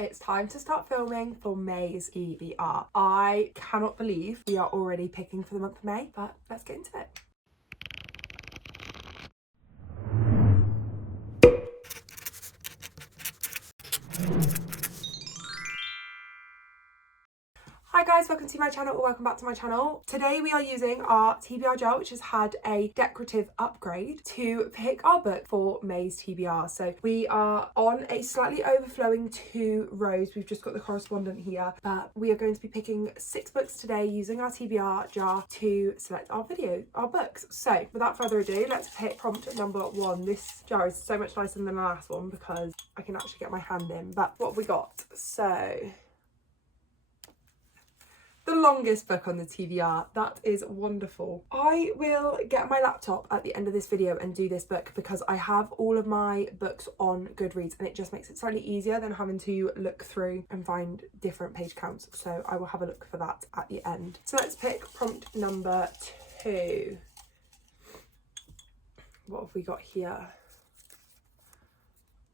it's time to start filming for May's TBR. I cannot believe we are already picking for the month of May, but let's get into it. Hi guys, welcome to my channel or welcome back to my channel. Today we are using our TBR jar, which has had a decorative upgrade, to pick our book for May's TBR. So we are on a slightly overflowing 2 rows. We've just got the correspondent here, but we are going to be picking 6 books today using our TBR jar to select our books. So without further ado, let's pick prompt number 1. This jar is so much nicer than the last one because I can actually get my hand in. But what have we got? So the longest book on the TBR. That is wonderful. I will get my laptop at the end of this video and do this book because I have all of my books on Goodreads and it just makes it slightly easier than having to look through and find different page counts. So I will have a look for that at the end. So let's pick prompt number 2. What have we got here?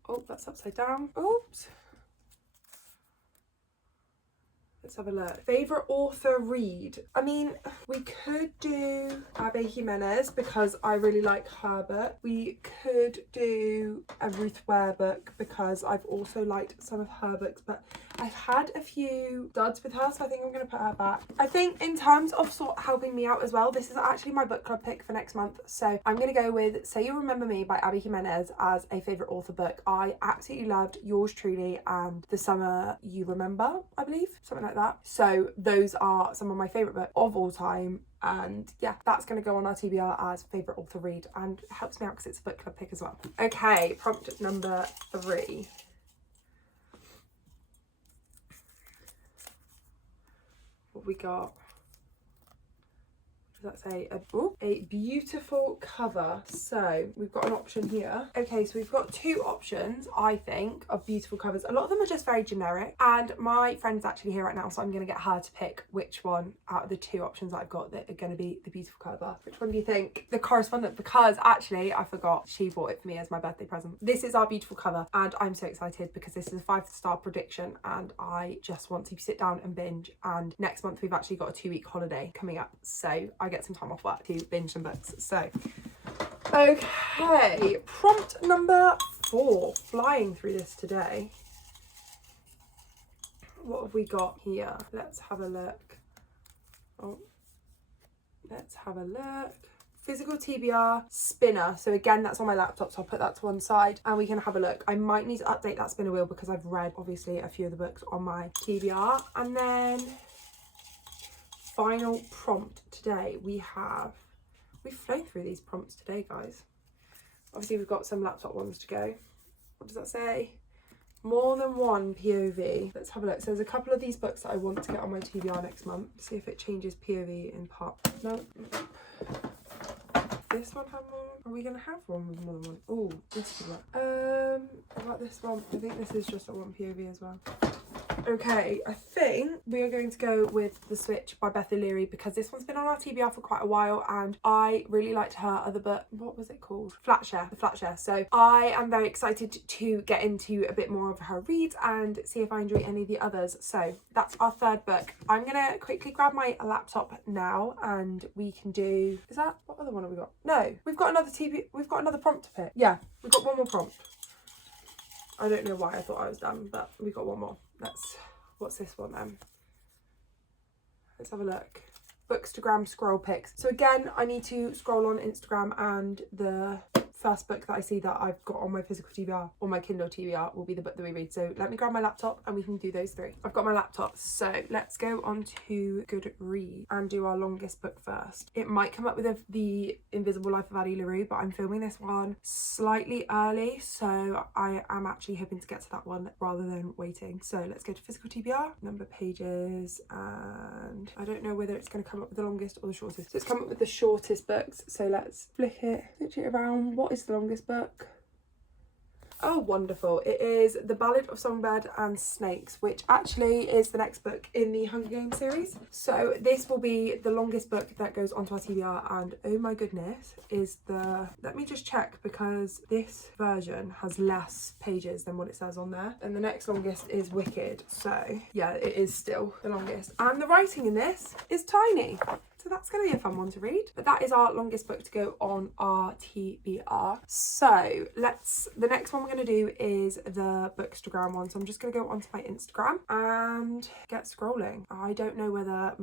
Oh, that's upside down. Oops. Let's have a look. Favourite author read? I mean, we could do Abby Jimenez because I really like her book. We could do a Ruth Ware book because I've also liked some of her books, but I've had a few duds with her, so I think I'm going to put her back. I think in terms of sort of helping me out as well, this is actually my book club pick for next month. So I'm going to go with Say You Remember Me by Abby Jimenez as a favourite author book. I absolutely loved Yours Truly and The Summer You Remember, I believe, something like that. So those are some of my favourite books of all time. And yeah, that's going to go on our TBR as favourite author read and helps me out because it's a book club pick as well. Okay, prompt number 3. What we got? What does that say? A beautiful cover. So we've got an option here. Okay, so we've got 2 options, I think, of beautiful covers. A lot of them are just very generic, and my friend's actually here right now, so I'm going to get her to pick which one out of the 2 options that I've got that are going to be the beautiful cover. Which one do you think? The correspondent, because actually I forgot, she bought it for me as my birthday present. This is our beautiful cover and I'm so excited because this is a 5-star prediction and I just want to sit down and binge, and next month we've actually got a 2-week holiday coming up, so I get some time off work to binge some books. So okay, prompt number 4, flying through this today. What have we got here? Let's have a look. Oh, let's have a look. Physical TBR spinner. So again, that's on my laptop, so I'll put that to one side and we can have a look. I might need to update that spinner wheel because I've read obviously a few of the books on my TBR. And then final prompt today, we've flown through these prompts today, guys. Obviously we've got some laptop ones to go. What does that say? More than one POV. Let's have a look. So there's a couple of these books that I want to get on my TBR next month. See if it changes POV in part. No. This one have more? Are we gonna have one with more than one? Oh, this could work. About this one, I think this is just a 1 POV as well. Okay, I think we are going to go with The Switch by Beth O'Leary because this one's been on our TBR for quite a while and I really liked her other book. What was it called? Flatshare, The Flatshare. So I am very excited to get into a bit more of her reads and see if I enjoy any of the others. So that's our 3rd book. I'm gonna quickly grab my laptop now and we can do, is that, what other one have we got? No, we've got another prompt to pick. Yeah, we've got one more prompt. I don't know why I thought I was done, but we got one more. What's this one then? Let's have a look. Bookstagram scroll picks. So again, I need to scroll on Instagram and the first book that I see that I've got on my physical TBR or my Kindle TBR will be the book that we read. So let me grab my laptop and we can do those 3. I've got my laptop, so let's go on to Goodreads and do our longest book first. It might come up with the Invisible Life of Addie LaRue, but I'm filming this one slightly early, so I am actually hoping to get to that one rather than waiting. So let's go to physical TBR, number pages, and I don't know whether it's going to come up with the longest or the shortest. So it's come up with the shortest books, so let's flick it, switch it around. What is the longest book? Oh, wonderful. It is The Ballad of Songbird and Snakes, which actually is the next book in the Hunger Games series. So this will be the longest book that goes onto our TBR, and oh my goodness, is the... Let me just check, because this version has less pages than what it says on there. And the next longest is Wicked. So yeah, it is still the longest. And the writing in this is tiny. So that's going to be a fun one to read. But that is our longest book to go on our TBR. So the next one we're going to do is the Bookstagram one. So I'm just going to go onto my Instagram and get scrolling. I don't know whether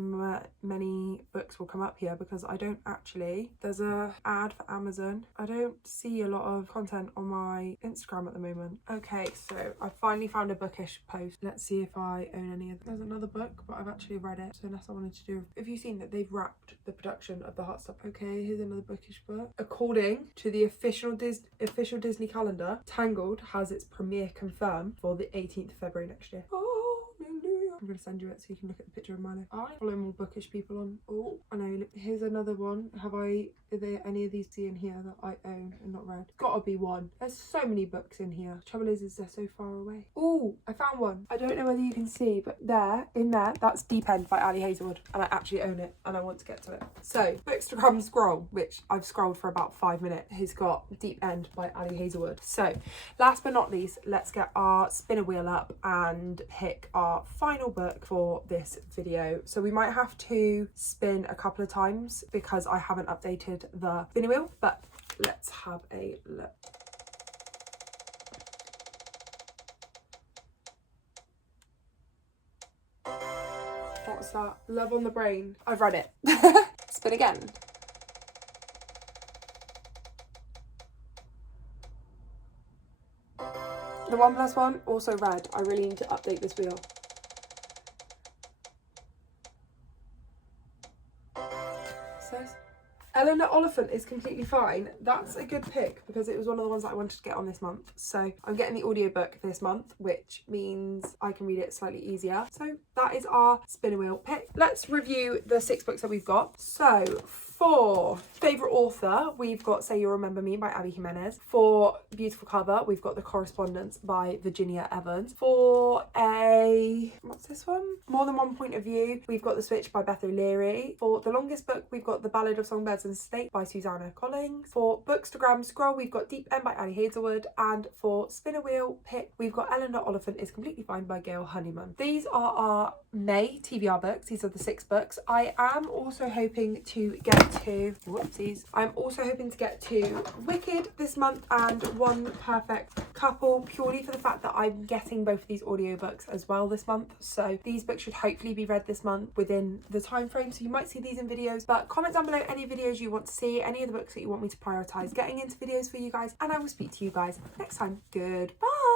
many books will come up here, because I don't actually, there's a ad for Amazon. I don't see a lot of content on my Instagram at the moment. Okay, so I finally found a bookish post. Let's see if I own any of them. There's another book, but I've actually read it. So unless I wanted to do, have you seen that they've wrapped the production of the Heartstop? Okay, here's another bookish book. According to the official Disney calendar, Tangled has its premiere confirmed for the 18th of February next year. Oh, hallelujah. I'm going to send you it so you can look at the picture of Milo. I follow more bookish people on. Oh, I know. Here's another one. Are there any of these in here that I own and not read? Gotta be one. There's so many books in here. Trouble is they're so far away. Oh, I found one. I don't know whether you can see, but in there, that's Deep End by Ali Hazelwood, and I actually own it and I want to get to it. So, Bookstagram Scroll, which I've scrolled for about 5 minutes, has got Deep End by Ali Hazelwood. So, last but not least, let's get our spinner wheel up and pick our final book for this video. So we might have to spin a couple of times because I haven't updated the spinner wheel, but let's have a look. What's that? Love on the Brain. I've read it. Spin again. The 1+1 also read. I really need to update this wheel. Eleanor Oliphant is completely fine. That's a good pick because it was one of the ones that I wanted to get on this month. So I'm getting the audiobook this month, which means I can read it slightly easier. So that is our spinner wheel pick. Let's review the 6 books that we've got. So for favourite author, we've got Say You'll Remember Me by Abby Jimenez. For beautiful cover, we've got The Correspondence by Virginia Evans. For what's this one? More Than One Point of View, we've got The Switch by Beth O'Leary. For the longest book, we've got The Ballad of Songbirds and Snakes by Susanna Collins. For Bookstagram Scroll, we've got Deep End by Ali Hazelwood. And for Spinner Wheel pick, we've got Eleanor Oliphant is Completely Fine by Gail Honeyman. These are our May TBR books. These are the 6 books. I am also hoping to get to Wicked this month and One Perfect Couple, purely for the fact that I'm getting both of these audiobooks as well this month. So these books should hopefully be read this month within the time frame, so you might see these in videos. But comment down below any videos you want to see, any of the books that you want me to prioritize getting into videos for you guys, and I will speak to you guys next time. Goodbye.